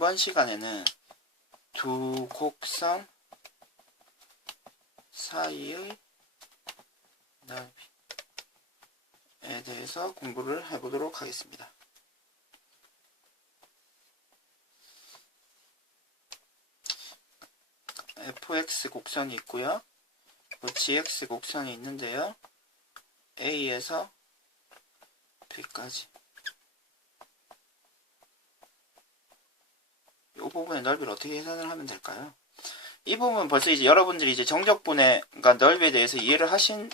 이번 시간에는 두 곡선 사이의 넓이에 대해서 공부를 해보도록 하겠습니다. fx 곡선이 있고요. gx 곡선이 있는데요. A에서 B까지 이 부분의 넓이를 어떻게 계산을 하면 될까요? 이 부분은 벌써 이제 여러분들이 이제 정적분의 그러니까 넓이에 대해서 이해를 하신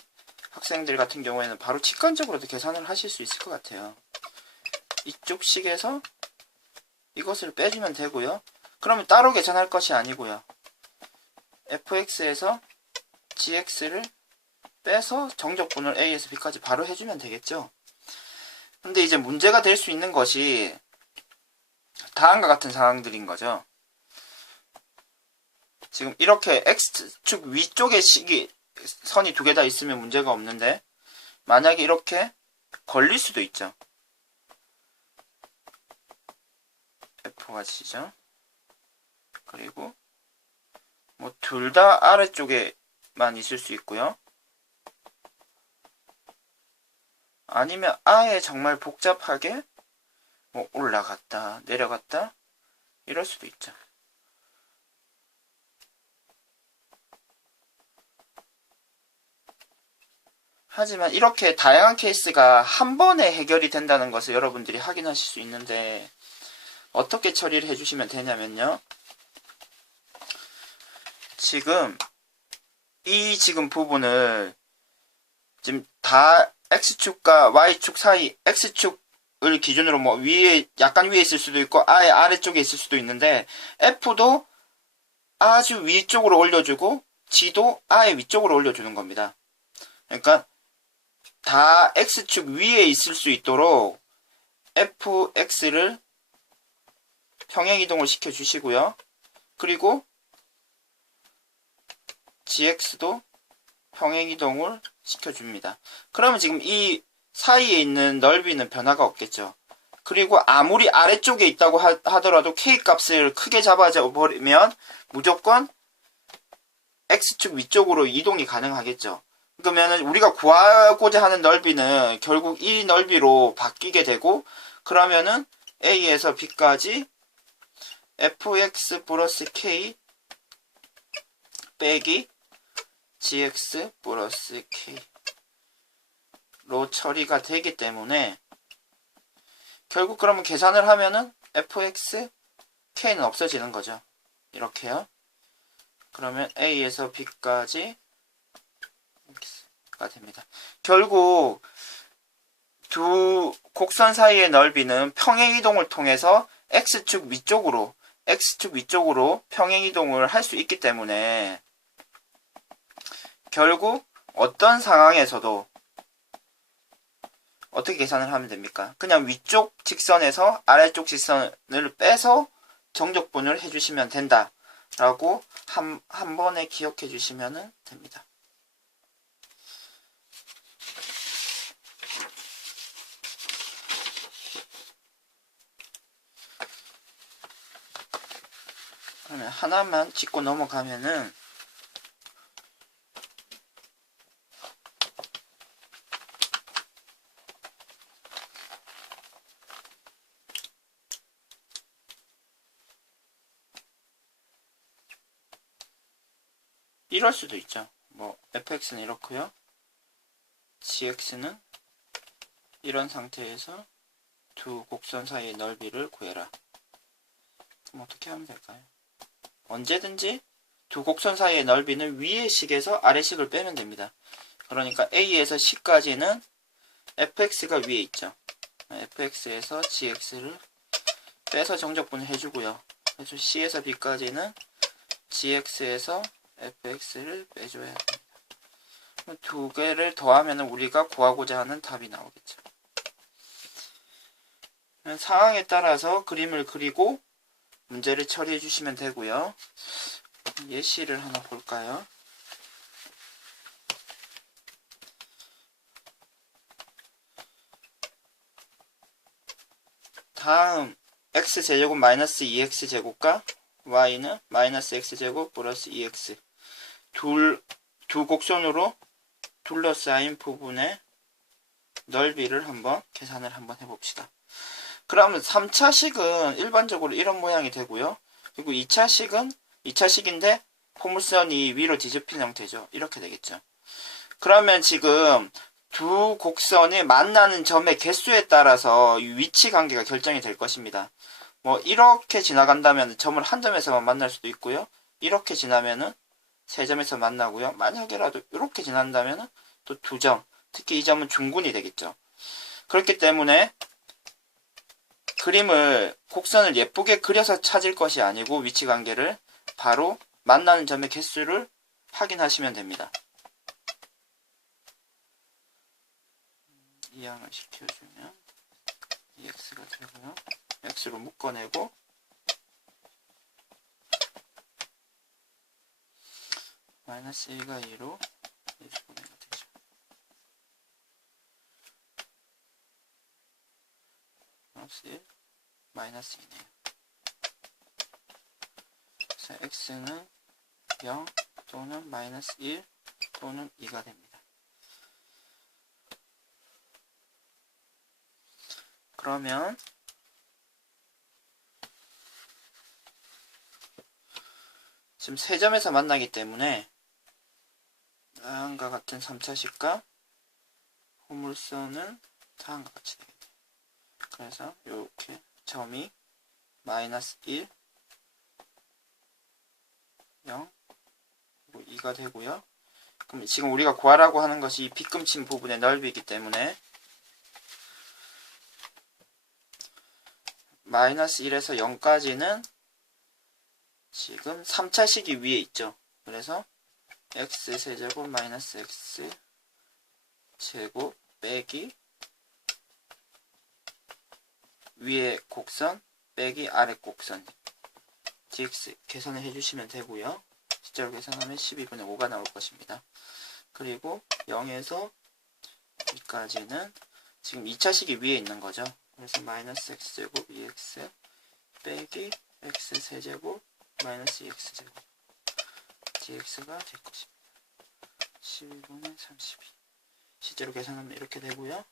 학생들 같은 경우에는 바로 직관적으로도 계산을 하실 수 있을 것 같아요. 이쪽 식에서 이것을 빼주면 되고요. 그러면 따로 계산할 것이 아니고요. fx에서 gx를 빼서 정적분을 a에서 b까지 바로 해주면 되겠죠. 근데 이제 문제가 될 수 있는 것이 다음과 같은 상황들인 거죠. 지금 이렇게 x축 위쪽에 선이 두 개 다 있으면 문제가 없는데 만약에 이렇게 걸릴 수도 있죠. F가 G죠. 그리고 뭐 둘 다 아래쪽에만 있을 수 있고요. 아니면 아예 정말 복잡하게 뭐 올라갔다 내려갔다 이럴 수도 있죠. 하지만 이렇게 다양한 케이스가 한 번에 해결이 된다는 것을 여러분들이 확인하실 수 있는데 어떻게 처리를 해주시면 되냐면요. 지금 이 부분을 지금 다 X축과 Y축 사이 X축을 기준으로 뭐 위에 약간 위에 있을 수도 있고 아예 아래쪽에 있을 수도 있는데 F도 아주 위쪽으로 올려주고 G도 아예 위쪽으로 올려주는 겁니다. 그러니까 다 X축 위에 있을 수 있도록 fx를 평행이동을 시켜주시고요. 그리고 gx도 평행이동을 시켜줍니다. 그러면 지금 이 사이에 있는 넓이는 변화가 없겠죠. 그리고 아무리 아래쪽에 있다고 하더라도 k값을 크게 잡아버리면 무조건 x축 위쪽으로 이동이 가능하겠죠. 그러면 우리가 구하고자 하는 넓이는 결국 이 넓이로 바뀌게 되고 그러면은 A에서 B까지 fx 플러스 k 빼기 gx 플러스 k로 처리가 되기 때문에 결국 그러면 계산을 하면은 fx, k는 없어지는 거죠. 이렇게요. 그러면 A에서 B까지 가 됩니다. 결국 두 곡선 사이의 넓이는 평행이동을 통해서 X축 위쪽으로 평행이동을 할 수 있기 때문에 결국 어떤 상황에서도 어떻게 계산을 하면 됩니까? 그냥 위쪽 직선에서 아래쪽 직선을 빼서 정적분을 해주시면 된다 라고 한 번에 기억해 주시면 됩니다. 그러면 하나만 짚고 넘어가면은 이럴 수도 있죠. 뭐 fx는 이렇고요. gx는 이런 상태에서 두 곡선 사이의 넓이를 구해라. 그럼 어떻게 하면 될까요? 언제든지 두 곡선 사이의 넓이는 위의 식에서 아래 식을 빼면 됩니다. 그러니까 A에서 C까지는 fx가 위에 있죠. fx에서 gx를 빼서 정적분을 해주고요. 그래서 C에서 B까지는 gx에서 fx를 빼줘야 합니다. 두 개를 더하면 우리가 구하고자 하는 답이 나오겠죠. 상황에 따라서 그림을 그리고 문제를 처리해 주시면 되고요. 예시를 하나 볼까요? 다음 x제곱 마이너스 2x제곱과 y는 마이너스 x제곱 플러스 2x 두 곡선으로 둘러싸인 부분의 넓이를 한번 계산을 한번 해봅시다. 그러면 3차식은 일반적으로 이런 모양이 되고요. 그리고 2차식인데 포물선이 위로 뒤집힌 형태죠. 이렇게 되겠죠. 그러면 지금 두 곡선이 만나는 점의 개수에 따라서 위치 관계가 결정이 될 것입니다. 뭐 이렇게 지나간다면 점을 한 점에서만 만날 수도 있고요. 이렇게 지나면은 세 점에서 만나고요. 만약에라도 이렇게 지난다면은 또 두 점, 특히 이 점은 중군이 되겠죠. 그렇기 때문에 곡선을 예쁘게 그려서 찾을 것이 아니고 위치 관계를 바로 만나는 점의 개수를 확인하시면 됩니다. 이항을 시켜주면 2x가 되고요. x로 묶어내고 마이너스 1과 2로 1분의가 되죠. 마이너스 1, 마이너스 2네요. 그래서 x는 0 또는 마이너스 1 또는 2가 됩니다. 그러면 지금 세 점에서 만나기 때문에 다음과 같은 3차식과 포물선은 다음과 같이 되겠네요. 그래서 이렇게 점이 마이너스 1, 0, 그리고 2가 되고요. 그럼 지금 우리가 구하라고 하는 것이 이 빗금친 부분의 넓이이기 때문에 마이너스 1에서 0까지는 지금 3차식이 위에 있죠. 그래서 x세제곱 마이너스 x제곱 빼기 위에 곡선 빼기 아래 곡선 dx 계산을 해주시면 되고요. 실제로 계산하면 12분의 5가 나올 것입니다. 그리고 0에서 2까지는 지금 2차식이 위에 있는 거죠. 그래서 마이너스 x제곱 2x 빼기 x세제곱 마이너스 2x제곱 dx가 될 것입니다. 12분의 32 실제로 계산하면 이렇게 되고요.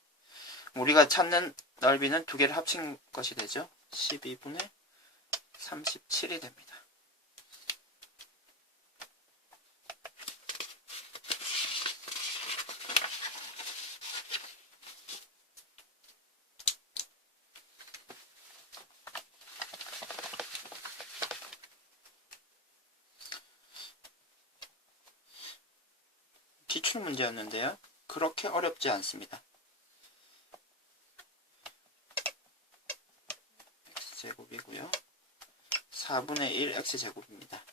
우리가 찾는 넓이는 두 개를 합친 것이 되죠. 12분의 37이 됩니다. 기출 문제였는데요. 그렇게 어렵지 않습니다. x제곱이고요. 4분의 1 x제곱입니다.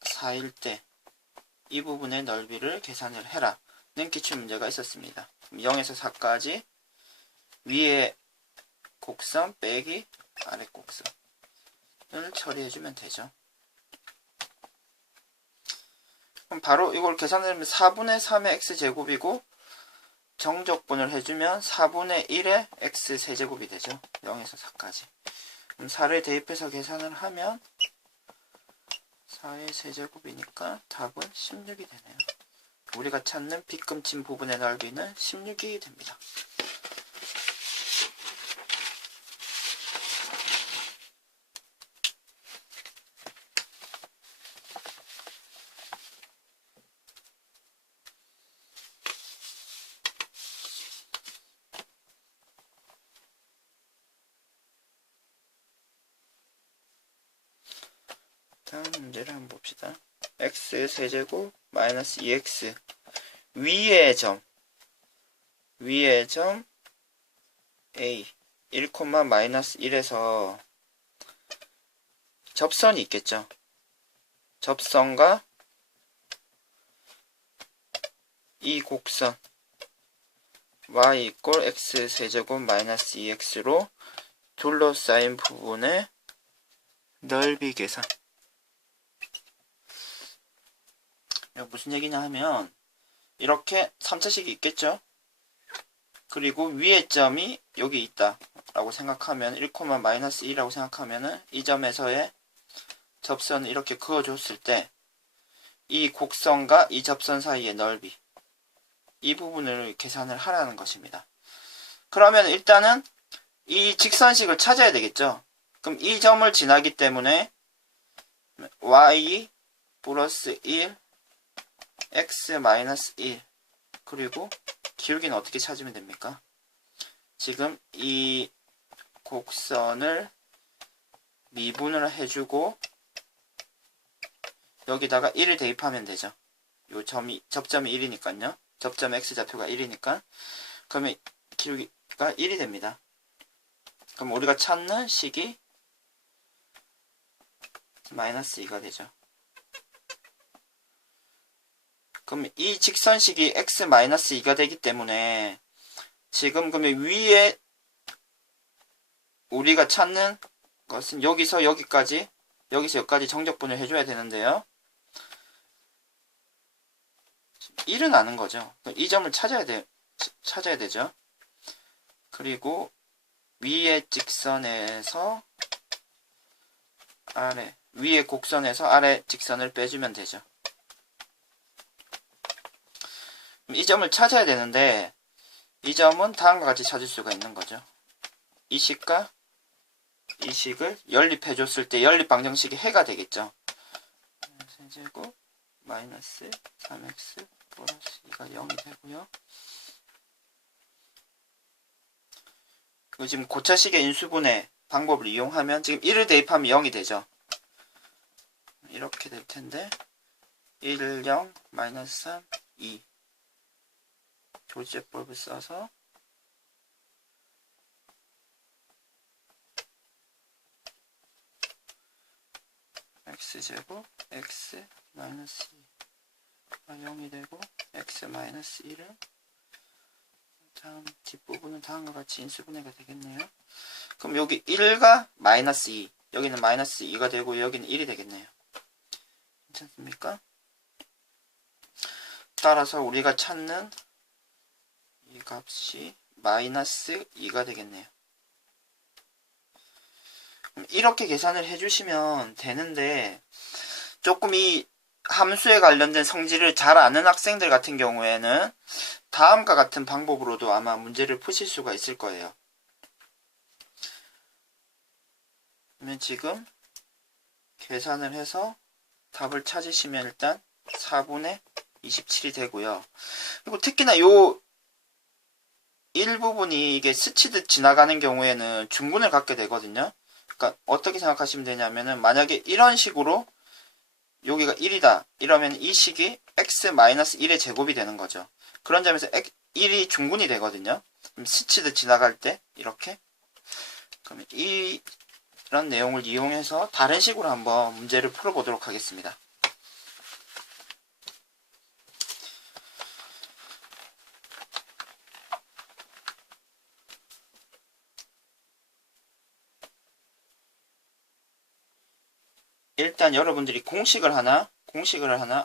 4일 때 이 부분의 넓이를 계산을 해라 는 기출 문제가 있었습니다. 0에서 4까지 위에 곡선 빼기 아래 곡선을 처리해주면 되죠. 그럼 바로 이걸 계산하면 4분의 3의 x제곱이고 정적분을 해주면 4분의 1의 x세제곱이 되죠. 0에서 4까지. 그럼 4를 대입해서 계산을 하면 4의 세제곱이니까 답은 16이 되네요. 우리가 찾는 빗금친 부분의 넓이는 16이 됩니다. 다음 문제를 한번 봅시다. x세제곱 마이너스 2x 위의 점 a 1, 마이너스 1에서 접선이 있겠죠. 접선과 이 곡선 y 이꼴 x세제곱 마이너스 2x로 둘러싸인 부분의 넓이 계산. 무슨 얘기냐 하면 이렇게 3차식이 있겠죠. 그리고 위에 점이 여기 있다 라고 생각하면 1,-2라고 생각하면은 이 점에서의 접선을 이렇게 그어줬을 때 이 곡선과 이 접선 사이의 넓이, 이 부분을 계산을 하라는 것입니다. 그러면 일단은 이 직선식을 찾아야 되겠죠. 그럼 이 점을 지나기 때문에 y 플러스 1 x 마이너스 1 그리고 기울기는 어떻게 찾으면 됩니까? 지금 이 곡선을 미분을 해주고 여기다가 1을 대입하면 되죠. 요 접점이 1이니까요. 접점 x좌표가 1이니까. 그러면 기울기가 1이 됩니다. 그럼 우리가 찾는 식이 마이너스 2가 되죠. 그럼 이 직선식이 x 마이너스 2가 되기 때문에 지금 그러면 위에 우리가 찾는 것은 여기서 여기까지, 여기서 여기까지 정적분을 해줘야 되는데요. 1은 아는 거죠. 이 점을 찾아야 되죠. 그리고 위의 직선에서 아래, 위의 곡선에서 아래 직선을 빼주면 되죠. 이 점을 찾아야 되는데 이 점은 다음과 같이 찾을 수가 있는 거죠. 이 식과 이 식을 연립해 줬을 때 연립 방정식이 해가 되겠죠. 세제곱 마이너스 3x 플러스 2가 0이 되고요. 그리고 지금 고차식의 인수분해 방법을 이용하면 지금 1을 대입하면 0이 되죠. 이렇게 될 텐데 1, 0, 마이너스 3, 2 조지제법을 써서 x제곱 x 마이너스 2가 0이 되고 x 마이너스 1은 다음 뒷부분은 다음과 같이 인수분해가 되겠네요. 그럼 여기 1과 마이너스 2 여기는 마이너스 2가 되고 여기는 1이 되겠네요. 괜찮습니까? 따라서 우리가 찾는 이 값이 마이너스 2가 되겠네요. 이렇게 계산을 해주시면 되는데 조금 이 함수에 관련된 성질을 잘 아는 학생들 같은 경우에는 다음과 같은 방법으로도 아마 문제를 푸실 수가 있을 거예요. 그러면 지금 계산을 해서 답을 찾으시면 일단 4분의 27이 되고요. 그리고 특히나 요 일부분이 이게 스치듯 지나가는 경우에는 중분을 갖게 되거든요. 그러니까 어떻게 생각하시면 되냐면은 만약에 이런 식으로 여기가 1이다 이러면 이 식이 x-1의 제곱이 되는 거죠. 그런 점에서 1이 중분이 되거든요. 그럼 스치듯 지나갈 때 이렇게 그러면 이런 내용을 이용해서 다른 식으로 한번 문제를 풀어보도록 하겠습니다. 일단 여러분들이 공식을 하나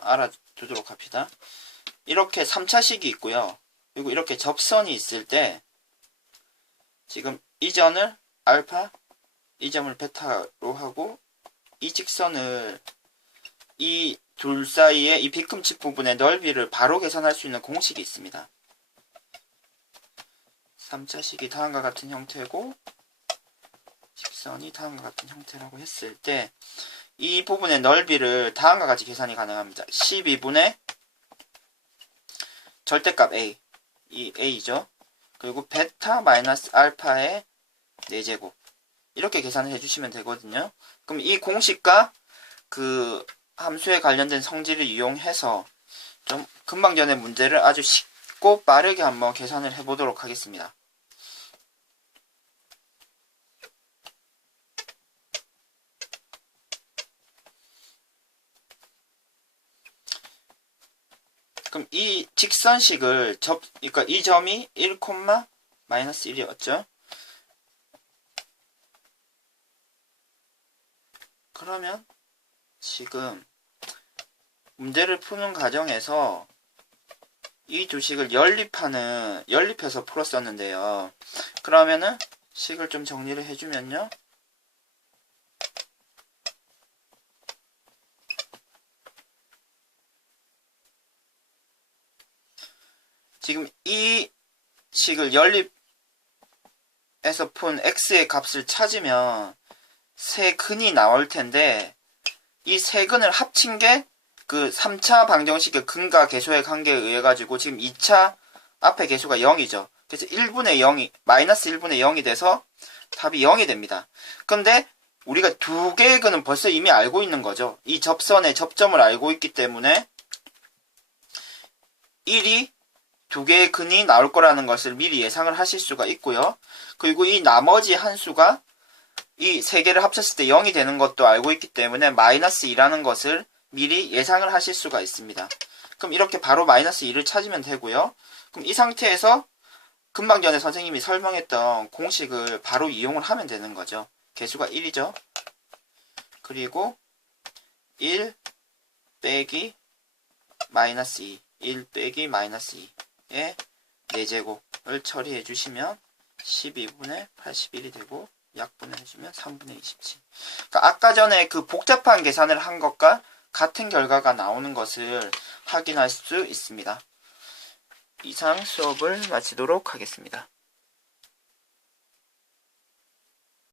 알아두도록 합시다. 이렇게 3차식이 있고요. 그리고 이렇게 접선이 있을 때 지금 이 점을 알파, 이 점을 베타로 하고 이 직선을 이 둘 사이의 이 빗금치 부분의 넓이를 바로 계산할 수 있는 공식이 있습니다. 3차식이 다음과 같은 형태고 직선이 다음과 같은 형태라고 했을 때 이 부분의 넓이를 다음과 같이 계산이 가능합니다. 12분의 절대값 a, 이 a죠. 그리고 베타 마이너스 알파의 4제곱 이렇게 계산을 해주시면 되거든요. 그럼 이 공식과 그 함수에 관련된 성질을 이용해서 좀 금방 전에 문제를 아주 쉽고 빠르게 한번 계산을 해보도록 하겠습니다. 그럼 이 직선식을 그러니까 이 점이 1, 마이너스 1이었죠. 그러면 지금 문제를 푸는 과정에서 이 두 식을 연립해서 풀었었는데요. 그러면은 식을 좀 정리를 해주면요. 지금 이 식을 연립해서 푼 x의 값을 찾으면 세 근이 나올 텐데, 이 세 근을 합친 게 그 3차 방정식의 근과 계수의 관계에 의해 가지고 지금 2차 앞에 계수가 0이죠. 그래서 1분의 0이 마이너스 1분의 0이 돼서 답이 0이 됩니다. 근데 우리가 두 개의 근은 벌써 이미 알고 있는 거죠. 이 접선의 접점을 알고 있기 때문에 1이 두 개의 근이 나올 거라는 것을 미리 예상을 하실 수가 있고요. 그리고 이 나머지 한 수가 이 세 개를 합쳤을 때 0이 되는 것도 알고 있기 때문에 마이너스 2라는 것을 미리 예상을 하실 수가 있습니다. 그럼 이렇게 바로 마이너스 2를 찾으면 되고요. 그럼 이 상태에서 금방 전에 선생님이 설명했던 공식을 바로 이용을 하면 되는 거죠. 개수가 1이죠. 그리고 1 빼기 마이너스 2, 1 빼기 마이너스 2의 4제곱을 처리해 주시면 12분의 81이 되고 약분해주면 3분의 27. 그러니까 아까 전에 그 복잡한 계산을 한 것과 같은 결과가 나오는 것을 확인할 수 있습니다. 이상 수업을 마치도록 하겠습니다.